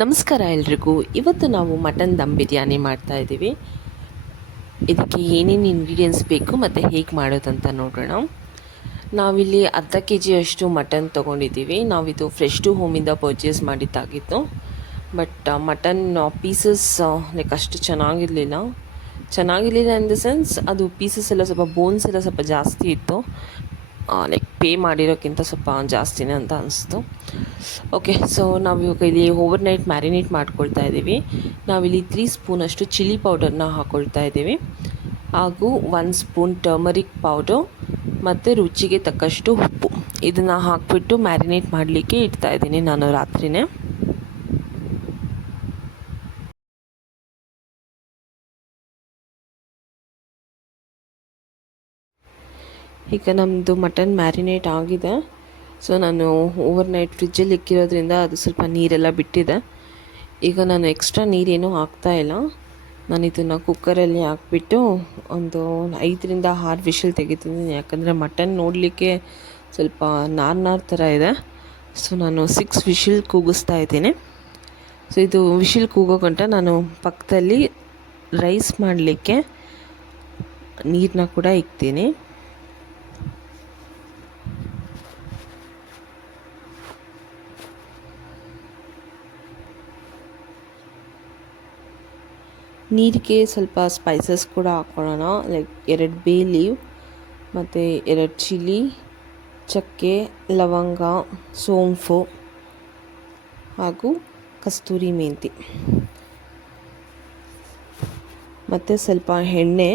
ನಮಸ್ಕಾರ ಎಲ್ರಿಗೂ. ಇವತ್ತು ನಾವು ಮಟನ್ ದಮ್ ಬಿರಿಯಾನಿ ಮಾಡ್ತಾ ಇದ್ದೀವಿ. ಇದಕ್ಕೆ ಏನೇನು ಇಂಗ್ರೀಡಿಯೆಂಟ್ಸ್ ಬೇಕು ಮತ್ತು ಹೇಗೆ ಮಾಡೋದಂತ ನೋಡೋಣ. ನಾವಿಲ್ಲಿ ಅರ್ಧ ಕೆ ಜಿಯಷ್ಟು ಮಟನ್ ತೊಗೊಂಡಿದ್ದೀವಿ. ನಾವಿದು ಫ್ರೆಶ್ ಟು ಹೋಮಿಂದ ಪರ್ಚೇಸ್ ಮಾಡಿದ್ದಾಗಿತ್ತು ಬಟ್ ಮಟನ್ ಪೀಸಸ್ ಲೈಕ್ ಅಷ್ಟು ಚೆನ್ನಾಗಿರಲಿಲ್ಲ. ಚೆನ್ನಾಗಿರಲಿಲ್ಲ ಇನ್ ದ ಸೆನ್ಸ್ ಅದು ಪೀಸಸ್ ಎಲ್ಲ ಸ್ವಲ್ಪ ಬೋನ್ಸ್ ಎಲ್ಲ ಸ್ವಲ್ಪ ಜಾಸ್ತಿ ಇತ್ತು. ಲೈಕ್ ಪೇ ಮಾಡಿರೋಕ್ಕಿಂತ ಸ್ವಲ್ಪ ಜಾಸ್ತಿನೇ ಅಂತ ಅನಿಸ್ತು. ಓಕೆ ಸೊ ನಾವು ಇವಾಗ ಇಲ್ಲಿ ಓವರ್ ನೈಟ್ ಮ್ಯಾರಿನೇಟ್ ಮಾಡ್ಕೊಳ್ತಾ ಇದ್ದೀವಿ. ನಾವಿಲ್ಲಿ ತ್ರೀ ಸ್ಪೂನಷ್ಟು ಚಿಲ್ಲಿ ಪೌಡರ್ನ ಹಾಕ್ಕೊಳ್ತಾ ಇದ್ದೀವಿ. ಹಾಗೂ ಒನ್ ಸ್ಪೂನ್ ಟರ್ಮರಿಕ್ ಪೌಡರ್ ಮತ್ತು ರುಚಿಗೆ ತಕ್ಕಷ್ಟು ಉಪ್ಪು. ಇದನ್ನು ಹಾಕಿಬಿಟ್ಟು ಮ್ಯಾರಿನೇಟ್ ಮಾಡಲಿಕ್ಕೆ ಇಡ್ತಾ ಇದ್ದೀನಿ ನಾನು ರಾತ್ರಿನೇ. ಈಗ ನಮ್ಮದು ಮಟನ್ ಮ್ಯಾರಿನೇಟ್ ಆಗಿದೆ. ಸೊ ನಾನು ಓವರ್ ನೈಟ್ ಫ್ರಿಜ್ಜಲ್ಲಿ ಇಕ್ಕಿರೋದ್ರಿಂದ ಅದು ಸ್ವಲ್ಪ ನೀರೆಲ್ಲ ಬಿಟ್ಟಿದೆ. ಈಗ ನಾನು ಎಕ್ಸ್ಟ್ರಾ ನೀರೇನು ಹಾಕ್ತಾ ಇಲ್ಲ. ನಾನು ಇದನ್ನು ಕುಕ್ಕರಲ್ಲಿ ಹಾಕ್ಬಿಟ್ಟು ಒಂದು ಐದರಿಂದ ಆರು ವಿಷಲ್ ತೆಗಿತಿದ್ದೀನಿ. ಯಾಕಂದರೆ ಮಟನ್ ನೋಡಲಿಕ್ಕೆ ಸ್ವಲ್ಪ ನಾರ್ ನಾರ್ ಥರ ಇದೆ. ಸೊ ನಾನು ಸಿಕ್ಸ್ ವಿಷಲ್ ಕೂಗಿಸ್ತಾ ಇದ್ದೀನಿ. ಸೊ ಇದು ವಿಷಲ್ ಕೂಗೋ ಗಂಟ ನಾನು ಪಕ್ಕದಲ್ಲಿ ರೈಸ್ ಮಾಡಲಿಕ್ಕೆ ನೀರನ್ನ ಕೂಡ ಇಕ್ತೀನಿ. ನೀರಿಗೆ ಸ್ವಲ್ಪ ಸ್ಪೈಸಸ್ ಕೂಡ ಹಾಕ್ಕೊಳ್ಳೋಣ ಲೈಕ್ ಎರಡು ಬೇ ಲೀವ್ ಮತ್ತು ಎರಡು ಚಿಲ್ಲಿ, ಚಕ್ಕೆ, ಲವಂಗ ಸೋಂಫು ಹಾಗೂ ಕಸ್ತೂರಿ ಮೆಂತಿ ಮತ್ತು ಸ್ವಲ್ಪ ಎಣ್ಣೆ,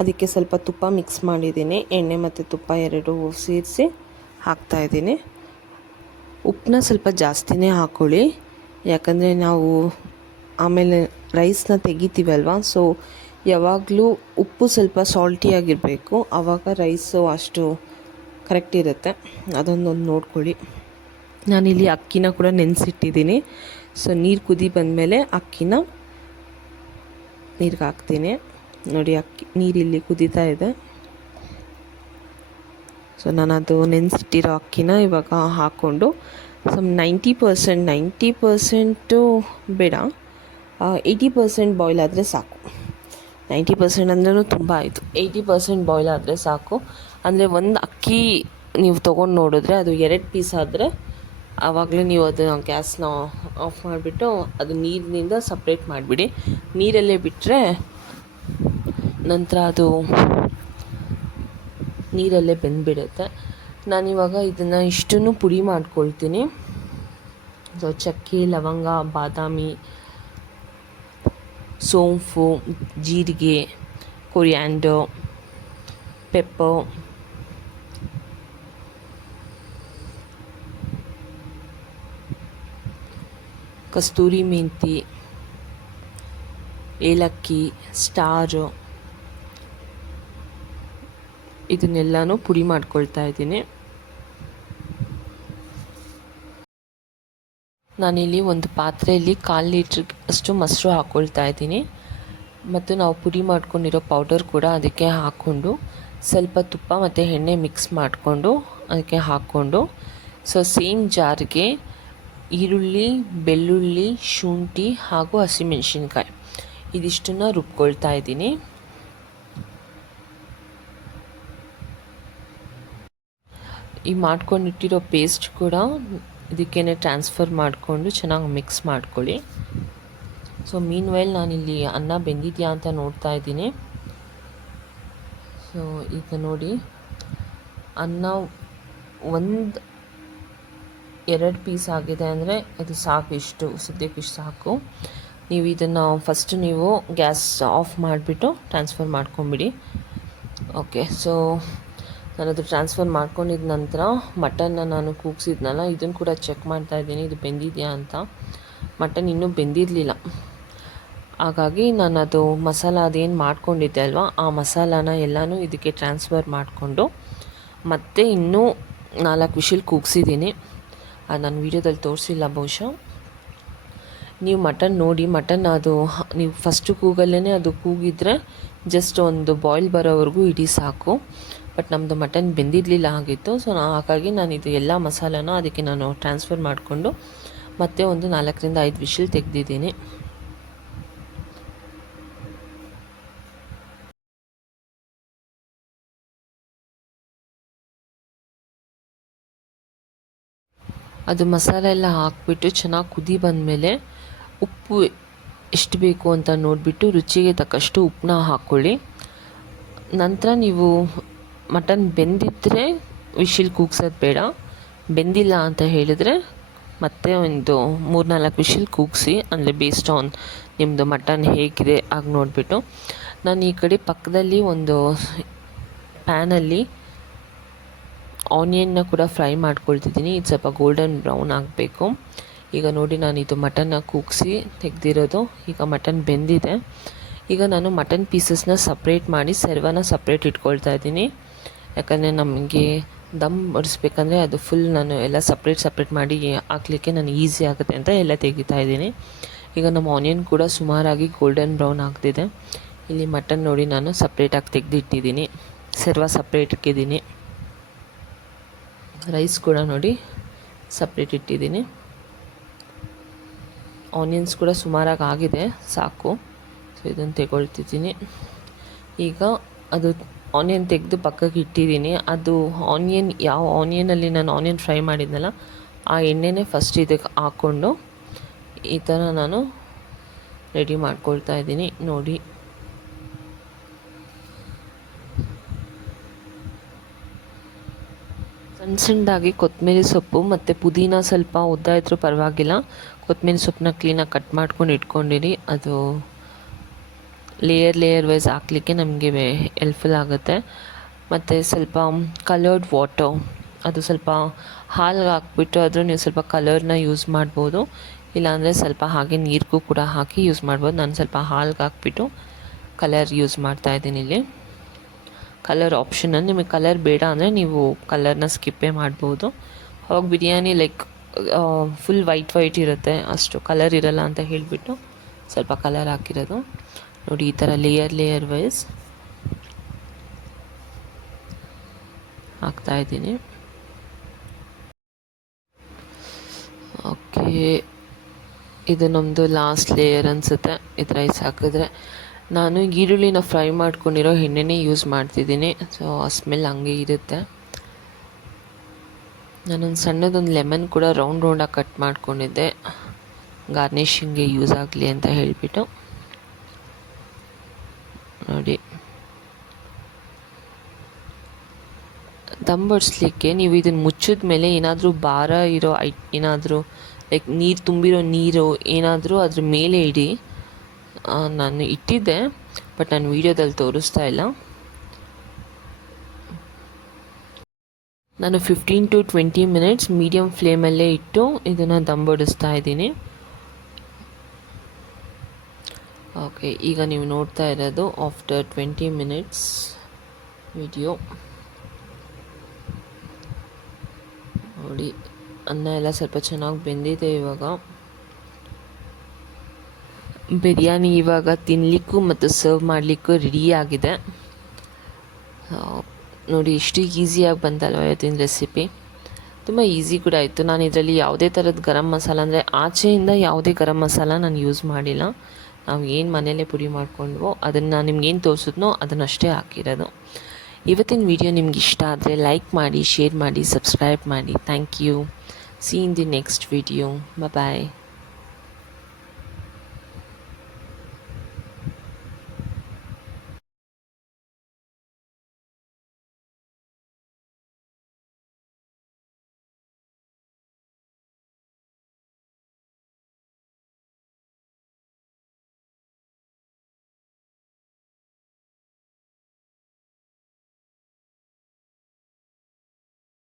ಅದಕ್ಕೆ ಸ್ವಲ್ಪ ತುಪ್ಪ ಮಿಕ್ಸ್ ಮಾಡಿದ್ದೀನಿ. ಎಣ್ಣೆ ಮತ್ತು ತುಪ್ಪ ಎರಡು ಸೇರಿಸಿ ಹಾಕ್ತಾಯಿದ್ದೀನಿ ಉಪ್ಪನ್ನ ಸ್ವಲ್ಪ ಜಾಸ್ತಿನೇ ಹಾಕ್ಕೊಳ್ಳಿ ಯಾಕಂದರೆ ನಾವು ಆಮೇಲೆ ರೈಸ್ನ ತೆಗಿತೀವಲ್ವ? ಸೊ ಯಾವಾಗಲೂ ಉಪ್ಪು ಸ್ವಲ್ಪ ಸಾಲ್ಟಿಯಾಗಿರಬೇಕು ಆವಾಗ ರೈಸು ಅಷ್ಟು ಕರೆಕ್ಟ್ ಇರುತ್ತೆ. ಅದೊಂದೊಂದು ನೋಡ್ಕೊಳ್ಳಿ. ನಾನಿಲ್ಲಿ ಅಕ್ಕಿನ ಕೂಡ ನೆನೆಸಿಟ್ಟಿದ್ದೀನಿ. ಸೊ ನೀರು ಕುದಿ ಬಂದಮೇಲೆ ಅಕ್ಕಿನ ನೀರಿಗೆ ಹಾಕ್ತೀನಿ. ನೋಡಿ, ಅಕ್ಕಿ ನೀರಿಲ್ಲಿ ಕುದೀತಾ ಇದೆ. ಸೊ ನಾನು ಅದು ನೆನೆಸಿಟ್ಟಿರೋ ಅಕ್ಕಿನ ಇವಾಗ ಹಾಕ್ಕೊಂಡು some ninety percent ninety percent ಬೇಡ. ಏಯ್ಟಿ ಪರ್ಸೆಂಟ್ ಬಾಯ್ಲ್ ಆದರೆ ಸಾಕು. ನೈಂಟಿ ಪರ್ಸೆಂಟ್ ಅಂದ್ರೂ ತುಂಬ ಆಯಿತು. ಏಯ್ಟಿ ಪರ್ಸೆಂಟ್ ಬಾಯ್ಲ್ ಆದರೆ ಸಾಕು. ಅಂದರೆ ಒಂದು ಅಕ್ಕಿ ನೀವು ತೊಗೊಂಡು ನೋಡಿದ್ರೆ ಅದು ಎರಡು ಪೀಸ್ ಆದರೆ ಆವಾಗಲೇ ನೀವು ಅದನ್ನು ಗ್ಯಾಸ್ನ ಆಫ್ ಮಾಡಿಬಿಟ್ಟು ಅದು ನೀರಿನಿಂದ ಸಪ್ರೇಟ್ ಮಾಡಿಬಿಡಿ. ನೀರಲ್ಲೇ ಬಿಟ್ಟರೆ ನಂತರ ಅದು ನೀರಲ್ಲೇ ಬೆಂದ್ಬಿಡುತ್ತೆ. ನಾನಿವಾಗ ಇದನ್ನು ಇಷ್ಟನ್ನು ಪುಡಿ ಮಾಡ್ಕೊಳ್ತೀನಿ. ಸೊ ಚಕ್ಕೆ, ಲವಂಗ, ಬಾದಾಮಿ ಸೋಂಪು ಜೀರಿಗೆ ಕೊರಿಯಾಂಡೋ ಪೆಪ್ಪರ್ ಕಸ್ತೂರಿ ಮೆಂತಿ ಏಲಕ್ಕಿ ಸ್ಟಾರು. ಇದನ್ನೆಲ್ಲನೂ ಪುಡಿ ಮಾಡ್ಕೊಳ್ತಾ ಇದ್ದೀನಿ. ನಾನಿಲ್ಲಿ ಒಂದು ಪಾತ್ರೆಯಲ್ಲಿ ಕಾಲು ಲೀಟ್ರ್ ಅಷ್ಟು ಮೊಸರು ಹಾಕ್ಕೊಳ್ತಾ ಇದ್ದೀನಿ. ಮತ್ತು ನಾವು ಪುಡಿ ಮಾಡ್ಕೊಂಡಿರೋ ಪೌಡರ್ ಕೂಡ ಅದಕ್ಕೆ ಹಾಕ್ಕೊಂಡು ಸ್ವಲ್ಪ ತುಪ್ಪ ಮತ್ತು ಎಣ್ಣೆ ಮಿಕ್ಸ್ ಮಾಡಿಕೊಂಡು ಅದಕ್ಕೆ ಹಾಕ್ಕೊಂಡು, ಸೊ ಸೇಮ್ ಜಾರ್ಗೆ ಈರುಳ್ಳಿ, ಬೆಳ್ಳುಳ್ಳಿ, ಶುಂಠಿ ಹಾಗೂ ಹಸಿಮೆಣಸಿನ್ಕಾಯಿ ಇದಿಷ್ಟನ್ನು ರುಬ್ಕೊಳ್ತಾ ಇದ್ದೀನಿ. ಈ ಮಾಡ್ಕೊಂಡಿಟ್ಟಿರೋ ಪೇಸ್ಟ್ ಕೂಡ ಇದಕ್ಕೇ ಟ್ರಾನ್ಸ್ಫರ್ ಮಾಡಿಕೊಂಡು ಚೆನ್ನಾಗಿ ಮಿಕ್ಸ್ ಮಾಡ್ಕೊಳ್ಳಿ. ಸೊ ಮೀನ್ ವೈಲ್ ನಾನಿಲ್ಲಿ ಅನ್ನ ಬೆಂದಿದೆಯಾ ಅಂತ ನೋಡ್ತಾ ಇದ್ದೀನಿ. ಸೊ ಈಗ ನೋಡಿ. ಅನ್ನ ಒಂದು ಎರಡು ಪೀಸ್ ಆಗಿದೆ ಅಂದರೆ ಅದು ಸಾಕು ಇಷ್ಟು, ಸದ್ಯಕ್ಕೆ ಇಷ್ಟು ಸಾಕು. ನೀವು ಇದನ್ನು ಫಸ್ಟ್ ನೀವು ಗ್ಯಾಸ್ ಆಫ್ ಮಾಡಿಬಿಟ್ಟು ಟ್ರಾನ್ಸ್ಫರ್ ಮಾಡ್ಕೊಂಬಿಡಿ. ಓಕೆ ಸೊ ನಾನದು ಟ್ರಾನ್ಸ್ಫರ್ ಮಾಡ್ಕೊಂಡಿದ್ದ ನಂತರ ಮಟನ್ನ ನಾನು ಕೂಗಿಸಿದ್ನಲ್ಲ ಇದನ್ನು ಕೂಡ ಚೆಕ್ ಮಾಡ್ತಾ ಇದ್ದೀನಿ, ಇದು ಬೆಂದಿದೆಯಾ ಅಂತ. ಮಟನ್ ಇನ್ನೂ ಬೆಂದಿರಲಿಲ್ಲ. ಹಾಗಾಗಿ ನಾನು ಅದು ಮಸಾಲ ಅದೇನು ಮಾಡ್ಕೊಂಡಿದ್ದೆ ಅಲ್ವಾ, ಆ ಮಸಾಲಾನ ಎಲ್ಲನೂ ಇದಕ್ಕೆ ಟ್ರಾನ್ಸ್ಫರ್ ಮಾಡಿಕೊಂಡು, ಮತ್ತೆ ಇನ್ನೂ ನಾಲ್ಕು ವಿಷಿಲ್ ಕೂಗಿಸಿದ್ದೀನಿ. ಅದು ನಾನು ವೀಡಿಯೋದಲ್ಲಿ ತೋರಿಸಿಲ್ಲ ಬಹುಶಃ. ನೀವು ಮಟನ್ ನೋಡಿ ಮಟನ್ ಅದು ನೀವು ಫಸ್ಟು ಕೂಗಲ್ಲೇ ಅದು ಕೂಗಿದ್ರೆ ಜಸ್ಟ್ ಒಂದು ಬಾಯ್ಲ್ ಬರೋವರೆಗೂ ಇಡೀ ಸಾಕು. ಬಟ್ ನಮ್ಮದು ಮಟನ್ ಬೆಂದಿರಲಿಲ್ಲ ಆಗಿತ್ತು ಸೊ ಹಾಗಾಗಿ ನಾನು ಇದು ಎಲ್ಲ ಮಸಾಲಾನ ಅದಕ್ಕೆ ನಾನು ಟ್ರಾನ್ಸ್ಫರ್ ಮಾಡಿಕೊಂಡು ಮತ್ತೆ ಒಂದು ನಾಲ್ಕರಿಂದ ಐದು ವಿಷಲ್ ತೆಗೆದಿದ್ದೀನಿ. ಅದು ಮಸಾಲೆ ಎಲ್ಲ ಹಾಕ್ಬಿಟ್ಟು ಚೆನ್ನಾಗಿ ಕುದಿ ಬಂದಮೇಲೆ ಉಪ್ಪು ಎಷ್ಟು ಬೇಕು ಅಂತ ನೋಡಿಬಿಟ್ಟು ರುಚಿಗೆ ತಕ್ಕಷ್ಟು ಉಪ್ಪನ್ನ ಹಾಕ್ಕೊಳ್ಳಿ ನಂತರ ನೀವು ಮಟನ್ ಬೆಂದಿದ್ದರೆ ವಿಶಿಲ್ ಕೂಗ್ಸೋದು ಬೇಡ. ಬೆಂದಿಲ್ಲ ಅಂತ ಹೇಳಿದರೆ ಮತ್ತೆ ಒಂದು ಮೂರು ನಾಲ್ಕು ವಿಶಿಲ್ ಕೂಗಿಸಿ, ಅಂದರೆ ಬೇಸ್ಡ್ ಆನ್ ನಿಮ್ಮದು ಮಟನ್ ಹೇಗಿದೆ ಆಗ ನೋಡಿಬಿಟ್ಟು. ನಾನು ಈ ಕಡೆ ಪಕ್ಕದಲ್ಲಿ ಒಂದು ಪ್ಯಾನಲ್ಲಿ ಆನಿಯನ್ನ ಕೂಡ ಫ್ರೈ ಮಾಡ್ಕೊಳ್ತಿದ್ದೀನಿ. ಇದು ಸ್ವಲ್ಪ ಗೋಲ್ಡನ್ ಬ್ರೌನ್ ಆಗಬೇಕು. ಈಗ ನೋಡಿ ನಾನು ಇದು ಮಟನ್ನ ಕೂಗಿಸಿ ತೆಗೆದಿರೋದು. ಈಗ ಮಟನ್ ಬೆಂದಿದೆ. ಈಗ ನಾನು ಮಟನ್ ಪೀಸಸ್ನ ಸಪ್ರೇಟ್ ಮಾಡಿ ಸರ್ವನ ಸಪ್ರೇಟ್ ಇಟ್ಕೊಳ್ತಾ ಇದ್ದೀನಿ. ಯಾಕಂದರೆ ನಮಗೆ ದಮ್ ಬಡಿಸ್ಬೇಕಂದ್ರೆ ಅದು ಫುಲ್ ನಾನು ಎಲ್ಲ ಸಪ್ರೇಟ್ ಸಪ್ರೇಟ್ ಮಾಡಿ ಹಾಕ್ಲಿಕ್ಕೆ ನಾನು ಈಸಿ ಆಗುತ್ತೆ ಅಂತ ಎಲ್ಲ ತೆಗಿತಾ ಇದ್ದೀನಿ. ಈಗ ನಮ್ಮ ಆನಿಯನ್ ಕೂಡ ಸುಮಾರಾಗಿ ಗೋಲ್ಡನ್ ಬ್ರೌನ್ ಆಗ್ತಿದೆ. ಇಲ್ಲಿ ಮಟನ್ ನೋಡಿ ನಾನು ಸಪ್ರೇಟಾಗಿ ತೆಗೆದಿಟ್ಟಿದ್ದೀನಿ. ಸರ್ವ ಸಪ್ರೇಟ್ ಇಟ್ಟಿದ್ದೀನಿ ರೈಸ್ ಕೂಡ ನೋಡಿ ಸಪ್ರೇಟ್ ಇಟ್ಟಿದ್ದೀನಿ. ಆನಿಯನ್ಸ್ ಕೂಡ ಸುಮಾರಾಗಿ ಆಗಿದೆ, ಸಾಕು. ಸೊ ಇದನ್ನು ತೆಗೊಳ್ತಿದ್ದೀನಿ. ಈಗ ಅದು ಆನಿಯನ್ ತೆಗೆದು ಪಕ್ಕಕ್ಕೆ ಇಟ್ಟಿದ್ದೀನಿ. ಅದು ಆನಿಯನ್ ಯಾವ ಆನಿಯನಲ್ಲಿ ನಾನು ಆನಿಯನ್ ಫ್ರೈ ಮಾಡಿದ್ನಲ್ಲ, ಆ ಎಣ್ಣೆನೇ ಫಸ್ಟ್ ಇದಕ್ಕೆ ಹಾಕ್ಕೊಂಡು ಈ ಥರ ನಾನು ರೆಡಿ ಮಾಡ್ಕೊಳ್ತಾ ಇದ್ದೀನಿ. ನೋಡಿ. ಸಣ್ಣ ಸಣ್ಣದಾಗಿ ಕೊತ್ತಂಬರಿ ಸೊಪ್ಪು ಮತ್ತು ಪುದೀನ ಸ್ವಲ್ಪ ಉದ್ದ ಇದ್ದರೂ ಪರವಾಗಿಲ್ಲ. ಕೊತ್ತಂಬರಿ ಸೊಪ್ಪನ್ನ ಕ್ಲೀನಾಗಿ ಕಟ್ ಮಾಡ್ಕೊಂಡು ಇಟ್ಕೊಂಡಿರಿ. ಅದು ಲೇಯರ್ ಲೇಯರ್ ವೈಸ್ ಹಾಕ್ಲಿಕ್ಕೆ ನಮಗೆ ಹೆಲ್ಪ್ಫುಲ್ ಆಗುತ್ತೆ. ಮತ್ತು ಸ್ವಲ್ಪ ಕಲರ್ಡ್ ವಾಟರ್ ಅದು ಸ್ವಲ್ಪ ಹಾಲು ಹಾಕ್ಬಿಟ್ಟು ಆದರೂ ನೀವು ಸ್ವಲ್ಪ ಕಲರ್ನ ಯೂಸ್ ಮಾಡ್ಬೋದು. ಇಲ್ಲಾಂದರೆ ಸ್ವಲ್ಪ ಹಾಗೆ ನೀರಿಗೂ ಕೂಡ ಹಾಕಿ ಯೂಸ್ ಮಾಡ್ಬೋದು. ನಾನು ಸ್ವಲ್ಪ ಹಾಲ್ಗೆ ಹಾಕ್ಬಿಟ್ಟು ಕಲರ್ ಯೂಸ್ ಮಾಡ್ತಾ ಇದ್ದೀನಿ ಇಲ್ಲಿ. ಕಲರ್ ಆಪ್ಷನ್ ನಿಮಗೆ ಕಲರ್ ಬೇಡ ಅಂದರೆ ನೀವು ಕಲರ್ನ ಸ್ಕಿಪ್ಪೇ ಮಾಡ್ಬೋದು. ಅವಾಗ biryani like full white white ಇರುತ್ತೆ. ಅಷ್ಟು ಕಲರ್ ಇರಲ್ಲ ಅಂತ ಹೇಳಿಬಿಟ್ಟು ಸ್ವಲ್ಪ ಕಲರ್ ಹಾಕಿರೋದು. ನೋಡಿ, ಈ ಥರ ಲೇಯರ್ ಲೇಯರ್ ವೈಸ್ ಹಾಕ್ತಾ ಇದ್ದೀನಿ. ಓಕೆ ಇದು ನಮ್ಮದು ಲಾಸ್ಟ್ ಲೇಯರ್ ಅನಿಸುತ್ತೆ. ಇದು ರೈಸ್ ಹಾಕಿದ್ರೆ. ನಾನು ಈರುಳ್ಳಿನ ಫ್ರೈ ಮಾಡ್ಕೊಂಡಿರೋ ಎಣ್ಣೆನೇ ಯೂಸ್ ಮಾಡ್ತಿದ್ದೀನಿ. ಸೊ ಆ ಸ್ಮೆಲ್ ಹಂಗೆ ಇರುತ್ತೆ. ನಾನೊಂದು ಸಣ್ಣದೊಂದು ಲೆಮನ್ ಕೂಡ ರೌಂಡ್ ರೌಂಡಾಗಿ ಕಟ್ ಮಾಡ್ಕೊಂಡಿದ್ದೆ. ಗಾರ್ನಿಷಿಂಗ್ಗೆ ಯೂಸ್ ಆಗಲಿ ಅಂತ ಹೇಳಿಬಿಟ್ಟು. ನೋಡಿ. ದಮ್ ಬಡಿಸ್ಲಿಕ್ಕೆ ನೀವು ಇದನ್ನು ಮುಚ್ಚಿದ ಮೇಲೆ ಏನಾದರೂ ಭಾರ ಇರೋ ಐ, ಏನಾದರೂ ಲೈಕ್ ನೀರು ತುಂಬಿರೋ ನೀರು ಏನಾದರೂ ಅದ್ರ ಮೇಲೆ ಇಡಿ. ನಾನು ಇಟ್ಟಿದ್ದೆ, ಬಟ್ ನಾನು ವೀಡಿಯೋದಲ್ಲಿ ತೋರಿಸ್ತಾ ಇಲ್ಲ. ನಾನು fifteen to twenty minutes medium ಫ್ಲೇಮಲ್ಲೇ ಇಟ್ಟು ಇದನ್ನು ದಮ್ ಬಡಿಸ್ತಾ ಇದ್ದೀನಿ. ಓಕೆ ಈಗ ನೀವು ನೋಡ್ತಾ ಇರೋದು ಆಫ್ಟರ್ ಟ್ವೆಂಟಿ ಮಿನಿಟ್ಸ್ ವಿಡಿಯೋ ನೋಡಿ, ಅನ್ನ ಎಲ್ಲ ಸ್ವಲ್ಪ ಚೆನ್ನಾಗಿ ಬೆಂದಿದೆ ಇವಾಗ. ಬಿರಿಯಾನಿ ಇವಾಗ ತಿನ್ನಲಿಕ್ಕೂ ಮತ್ತು ಸರ್ವ್ ಮಾಡಲಿಕ್ಕೂ ರೆಡಿ ಆಗಿದೆ. ನೋಡಿ ಎಷ್ಟು ಈಸಿಯಾಗಿ ಬಂತಲ್ವ ಇವತ್ತಿನ ರೆಸಿಪಿ ತುಂಬ ಈಸಿ ಕೂಡ ಆಯಿತು. ನಾನು ಇದರಲ್ಲಿ ಯಾವುದೇ ಥರದ ಗರಂ ಮಸಾಲ ಅಂದರೆ ಆಚೆಯಿಂದ ಯಾವುದೇ ಗರಂ ಮಸಾಲ ನಾನು ಯೂಸ್ ಮಾಡಿಲ್ಲ. ನಾವು ಏನು ಮನೆಯಲ್ಲೇ ಪುಡಿ ಮಾಡ್ಕೊಂಡ್ವೋ ಅದನ್ನು ನಿಮ್ಗೇನು ತೋರಿಸಿದ್ನೋ ಅದನ್ನಷ್ಟೇ ಹಾಕಿರೋದು. ಇವತ್ತಿನ ವಿಡಿಯೋ ನಿಮ್ಗೆ ಇಷ್ಟ ಆದರೆ ಲೈಕ್ ಮಾಡಿ ಶೇರ್ ಮಾಡಿ ಸಬ್ಸ್ಕ್ರೈಬ್ ಮಾಡಿ. Thank you see in the next video bye